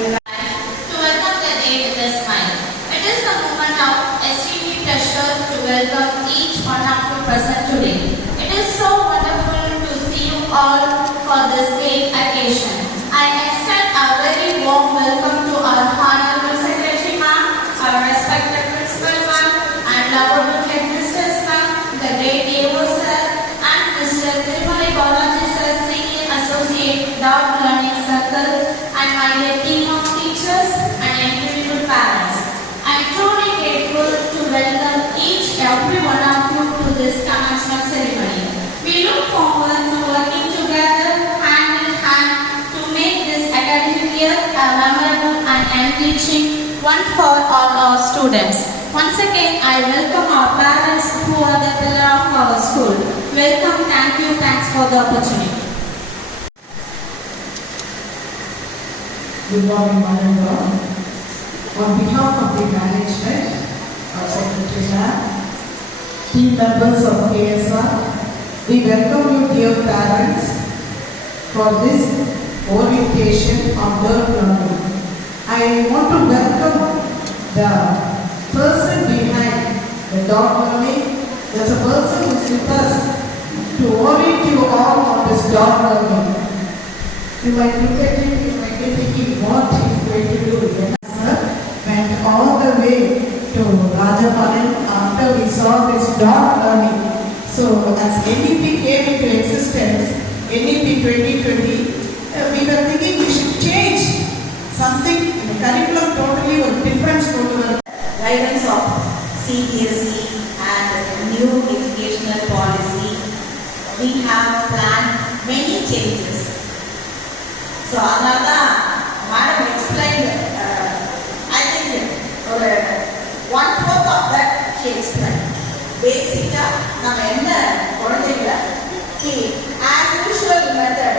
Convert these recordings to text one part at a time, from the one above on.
to welcome the day with a smile. It is a moment of extreme pleasure to welcome each one of you present today. It is so wonderful to see you all for this great occasion. I extend a very warm welcome to our Honorable Secretary Ma'am, our respected Principal Ma'am, and lovable headmisters Ma'am, the great Devo Sir, and Mr. Tirumali Balaji Sir, Senior Associate, Dog Learning Circle, and my dear team of teachers and individual parents. I am truly grateful to welcome each every one of you to this commencement ceremony. We look forward to working together hand in hand to make this academic year a memorable and enriching one for all our students. Once again, I welcome our parents who are the pillar of our school. Welcome, thank you, thanks for the opportunity. Good morning, Madam. On behalf of the management, our Secretary Ma'am, team members of KSR, we welcome you, dear parents, for this orientation on third learning. I want to welcome the person behind the dog learning. There's a person who's with us to orient you all on this dog learning. You might look at it, you might be thinking what he's going to do. Sir went all the way to Rajapalan after we saw this dog learning. So as NEP came into existence, NEP 2020, we were thinking we should change something. The curriculum totally was different. Guidance of CBSE and new educational policy, we have planned many changes. So another madam explained, I think 1/4 of that she explained. Basically, நம்ம என்ன குழந்தைகளை as usual method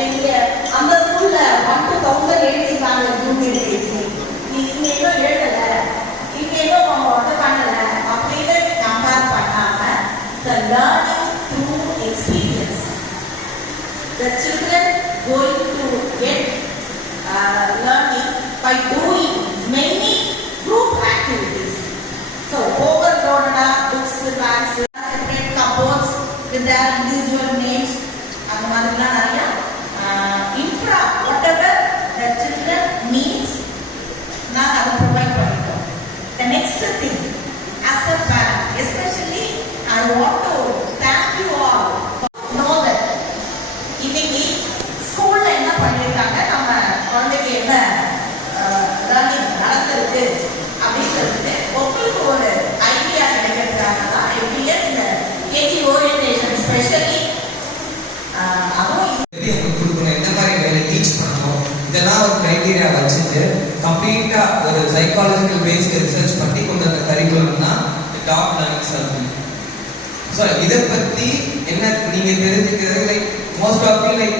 இங்க அந்த ஸ்கூல்ல 1 to 1000 எழுதிருக்காங்க junior KG, இங்க ஏதோ எழுதல, இங்க ஏதோ அவங்க பண்ணல அப்படின்னு கம்பேர் பண்ணாம the learning through experience, the children going to get learning by doing many group activities. So overloaded books, bags, separate cupboards with their individual names, and நிறைய infra whatever the children needs நான் அதை provide பண்ணிட்டோம். The next thing, as a parent, especially I want to thank you all for know that இன்னைக்கு ஸ்கூல்ல என்ன பண்ணிருக்காங்க, நம்ம குழந்தைக்கு என்ன லேர்னிங் நடந்திருக்கு அப்படின்றது உங்களுக்கு ஒரு ஐடியா கிடைக்கிறதுக்காக தான் எப்படியே இந்த கேஜி ஓரியன்டேஷன் ஸ்பெஷலி அதுவும் கொடுக்கணும், எந்த மாதிரி வேலை டீச் பண்ணணும், இதெல்லாம் ஒரு கிரைட்டீரியா வச்சுட்டு கம்ப்ளீட்டா ஒரு சைக்காலஜிக்கல் பேஸ்ட் ரிசர்ச் பண்ணி கொண்டு வந்த கரிக்குலம் தான் டாப் லேர்னிங் சர்க்கிள். ஸோ இதை பத்தி என்ன நீங்க தெரிஞ்சுக்கிறது, like most of you like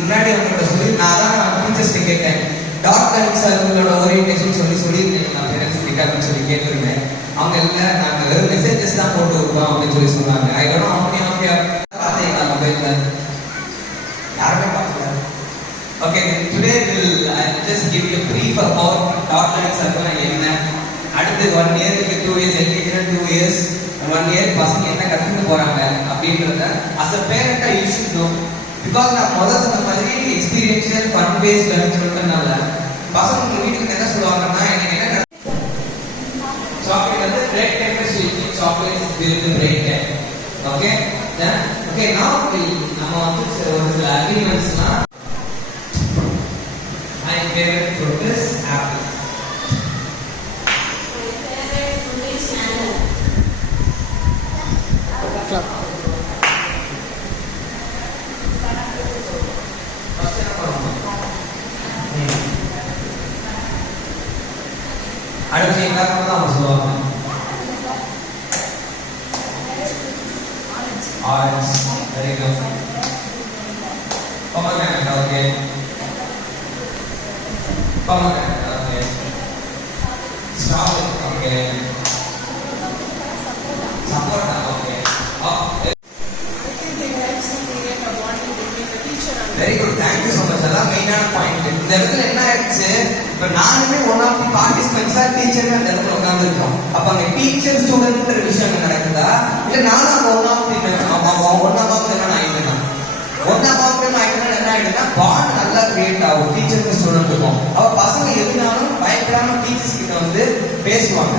முன்னாடி அவங்களோட சொல்லி நான் தான் டீச்சர்ஸ் கேட்டேன் டாக் லேர்னிங் சர்க்கிளோட ஓரியன்டேஷன் சொல்லியிருந்தேன் நான் பேரண்ட்ஸ் கிட்ட அப்படின்னு சொல்லி கேட்டிருந்தேன். அவங்க இல்லை நாங்கள் வெறும் மெசேஜஸ் தான் போட்டு விடுறோம் அப்படின்னு சொல்லி சொன்னாங்க. I don't know how many of you பார்த்தீங்களா மொபைல்ல? யாருமே பார்க்கல. Okay, today will just give you brief about talk learning circle என்ன, அடுத்து 1 year 2 years LKG 2 years 1 year பசங்க என்ன கற்றுக்க போறாங்க அப்படின்றத அஸ் அ பேரண்டா யூ ஷுட் நோ. பிகாஸ் நான் முதல் சொன்ன மாதிரி எக்ஸ்பீரியன்ஷியல் ஃபன் பேஸ்ட் லேர்னிங் சொல்றதுனால பசங்க உங்க வீட்டுக்கு என்ன சொல்லுவாங்கன்னா எனக்கு என்ன சாக்லேட் வந்து பிரேக் டைம்ல sweet chocolates during break time. Okay okay, நம்ம வந்து ஒரு சில அக்ரிமெண்ட்ஸ்லாம் my favorite fruit is apple. My favorite food is salad. அடுத்து எல்லாரும் தான் அவங்க சொல்லுவாங்க orange. Very good. pomegranate. Okay, pomegranate. Okay, strawberry. Okay, சப்போட்டா. Okay, very good. Thank you so much. அதான் மெயினான பாயிண்ட். இடத்துல என்ன ஆயிடுச்சு, இப்ப நானுமே ஒன் ஆஃப் தி பார்ட்டிசிபென்ட்ஸா டீச்சர் அந்த இடத்துல உட்கார்ந்து இருக்கோம். அப்ப அங்க டீச்சர் ஸ்டூடெண்ட்ன்ற விஷயம் அங்க நடக்குதா, இல்ல நானும் அங்க ஒன் ஆஃப் தி என்ன ஆயிட்டேன்னா என்ன ஆயிடுன்னா பாண்ட் நல்லா கிரியேட் ஆகும் டீச்சருக்கு ஸ்டூடெண்ட்டுக்கும். அவ பசங்க எதுனாலும் பயப்படாம டீச்சர்ஸ் கிட்ட வந்து பேசுவாங்க.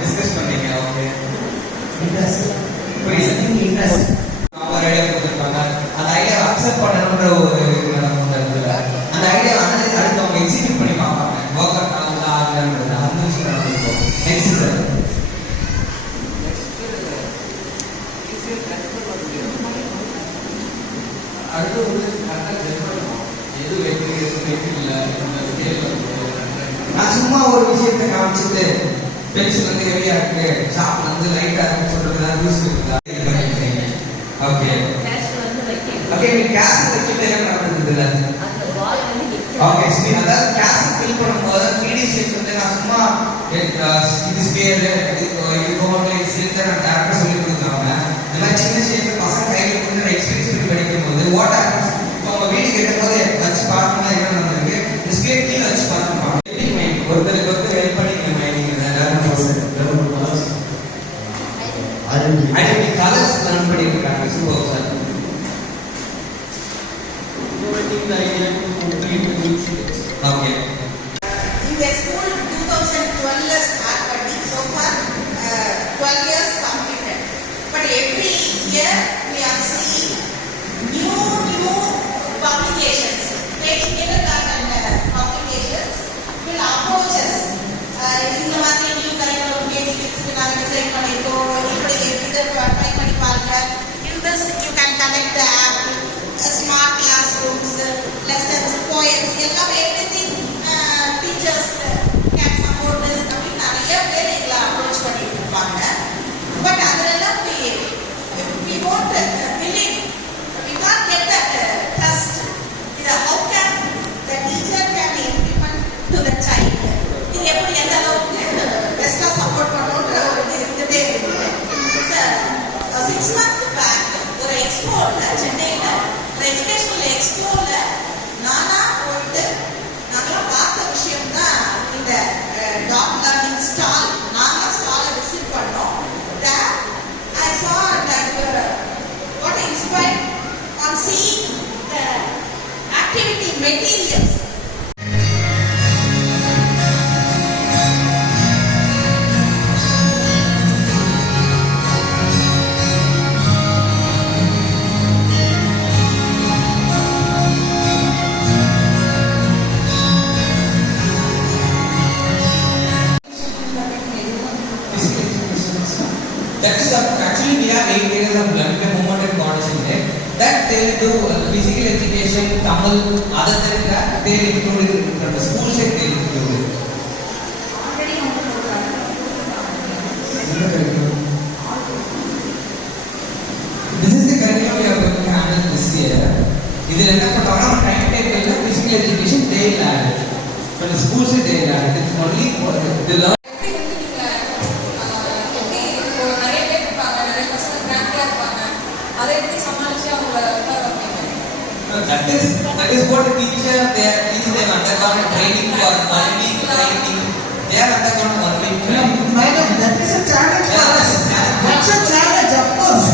டிஸ்கஸ் பண்ணீங்க. ஓகே, அவங்க ஐடியா கொடுத்துருப்பாங்க. அந்த ஐடியா அக்செப்ட் பண்ணணுன்ற ஒரு இது நடக்கும்ல. அந்த ஐடியா அடுத்து அவங்க எக்ஸிக்யூட் பண்ணி பார்ப்பாங்க. ஒர்க் அவுட் ஆகுதா ஆகுதான்றது அந்த விஷயம் நடக்கும். நெக்ஸ்ட் சார், அடுத்து வந்து கரெக்டாக செக் பண்ணணும். எது வெற்றி எது வெற்றி இல்லை இந்த ஸ்கேலில் நான் சும்மா ஒரு விஷயத்தை காமிச்சிட்டு பென்சில் வந்து ஹெவியா இருக்கு, ஷாப் வந்து லைட்டா இருக்குன்னு சொல்றதுனால யூஸ் இருக்குதா? ஓகே ஓகே, நீ கேஸ் வைக்கிட்டு என்ன நடக்குது இல்ல? ஓகே, சரி. அதாவது கேஸ் ஃபில் பண்ணும்போது 3D ஷேப் வந்து நான் சும்மா இது ஸ்கேல் இது கோட் சிலிண்டர் நான் டேரக்டா சொல்லி கொடுக்குறாங்க. இந்த மாதிரி சின்ன ஷேப் பசங்க கையில் கொண்டு எக்ஸ்பீரியன்ஸ் படிக்கும்போது வாட் ஹேப்பன்ஸ், இப்போ உங்க வீடு கேட்கும்போது வச்சு பார்க்கணும் என்ன நடந்திருக்கு, இந்த ஸ்கேல் கீழே வச்சு பார்க்கணும். ஒருத்தருக்கு ஒருத்தர் ஹெல்ப் பண்ணிக்கணும். ஐடென்டி கலர்ஸ் லேர்ன் பண்ணியிருக்காங்க. Super sir. ஓகே, இந்த ஸ்கூல் 2012ல ஸ்டார்ட் பண்ணி so far 12 years completed. But every year we are seeing new publications. Kindergarten publications will approach us. இந்த மாதிரி நியூ கரிக்குலம் கேஜி நாங்கள் டிசைன் பண்ணியிருக்கோம், இப்படி இதை ட்ரை பண்ணி பாருங்க. In this you can connect the app, smart classrooms, lessons, poems, எல்லாமே everything teachers can support this. அப்படின்னு நிறைய பேர் எங்களை அப்ரோச் பண்ணிட்டு இருப்பாங்க. பட் அதெல்லாம் we won't believe, we can't get that trust. How can the teacher can implement to the child? இது எப்படி எந்த அளவுக்கு பெஸ்ட்டாக சப்போர்ட் பண்ணணுன்ற ஒரு இது இருந்துகிட்டே இருக்குது. 6 months பேக் ஒரு எக்ஸ்போவில் சென்னையில் ஒரு எஜுகேஷனல் எக்ஸ்போவில் நானாக போயிட்டு நாங்களாம் பார்த்த விஷயம் தான் இந்த டாக் லேர்னிங் ஸ்டால். நாங்கள் ஸ்டாலை விசிட் பண்ணோம். I saw that what inspired on seeing the activity materials. That is actually we have 8 areas of learning a movement and coordination there. That they will do physical education, Tamil, other than that they will include it from the school side, they will include it. This is the curriculum we are going to handle this year. இதில் என்ன பண்ணுவாங்கன்னா டைம் டேபிளில் physical education they will add it. From the school side they will add it. It's only for the learn. That is what the teacher they are teaching them undergone training for 1 week training. They are undergone 1 week training. Madam, that is a challenge for us. That's a challenge, of course.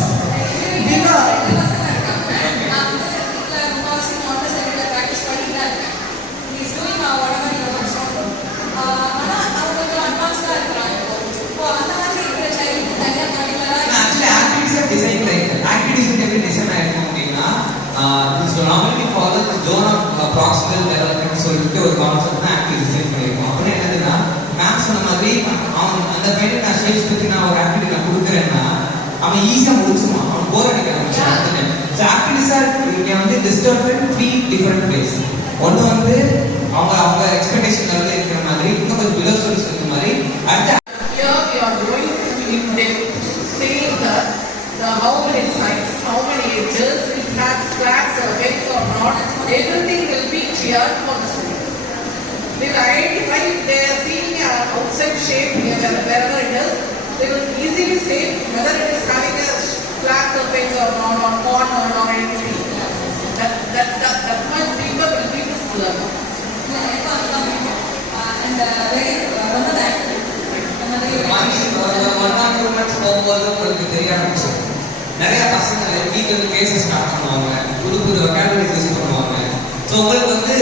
Actually, activities are designed like that. Activities in every design ஆயிருக்கும் அப்படின்னா this will normally follow the zone of proximal development சொல்லிட்டு ஒரு கான்செப்ட் தான் activity design பண்ணியிருக்கோம். அப்புறம் என்னதுன்னா மேம் சொன்ன மாதிரி அவன் அந்த பையனை நான் ஷேப்ஸ் பற்றி நான் ஒரு ஆக்டிவிட்டி நான் கொடுக்குறேன்னா அவன் ஈஸியாக முடிச்சுவான், அவன் போர் அடிக்க ஆரம்பிச்சான். ஸோ ஆக்டிவிட்டிஸ் ஆர் இங்கே வந்து டிஸ்டர்ப் இன் 3 டிஃப்ரெண்ட் வேஸ். ஒன்று வந்து அவங்க எக்ஸ்பெக்டேஷன் லெவலில் இருக்கிற மாதிரி, இன்னும் கொஞ்சம் பிலோ ஸ்டோரிஸ் இருக்கிற மாதிரி. அடுத்து Here we are going to saying that how many sites, how many edges, it has cracks or heads or not, everything will be clear for the students. They will identify if they are seeing an outside shape wherever it is, they will easily say whether it is having a flat surface or not, or corn or not, anything. That much deeper will be this learning. போகும்போது உங்களுக்கு தெரிய ஆரம்பிச்சது. நிறைய பசங்க வீட்டுக்கு பேச ஸ்டார்ட் பண்ணுவாங்க, புது புது வெக்காபுலரிஸ் யூஸ் பண்ணுவாங்க. ஸோ உங்களுக்கு வந்து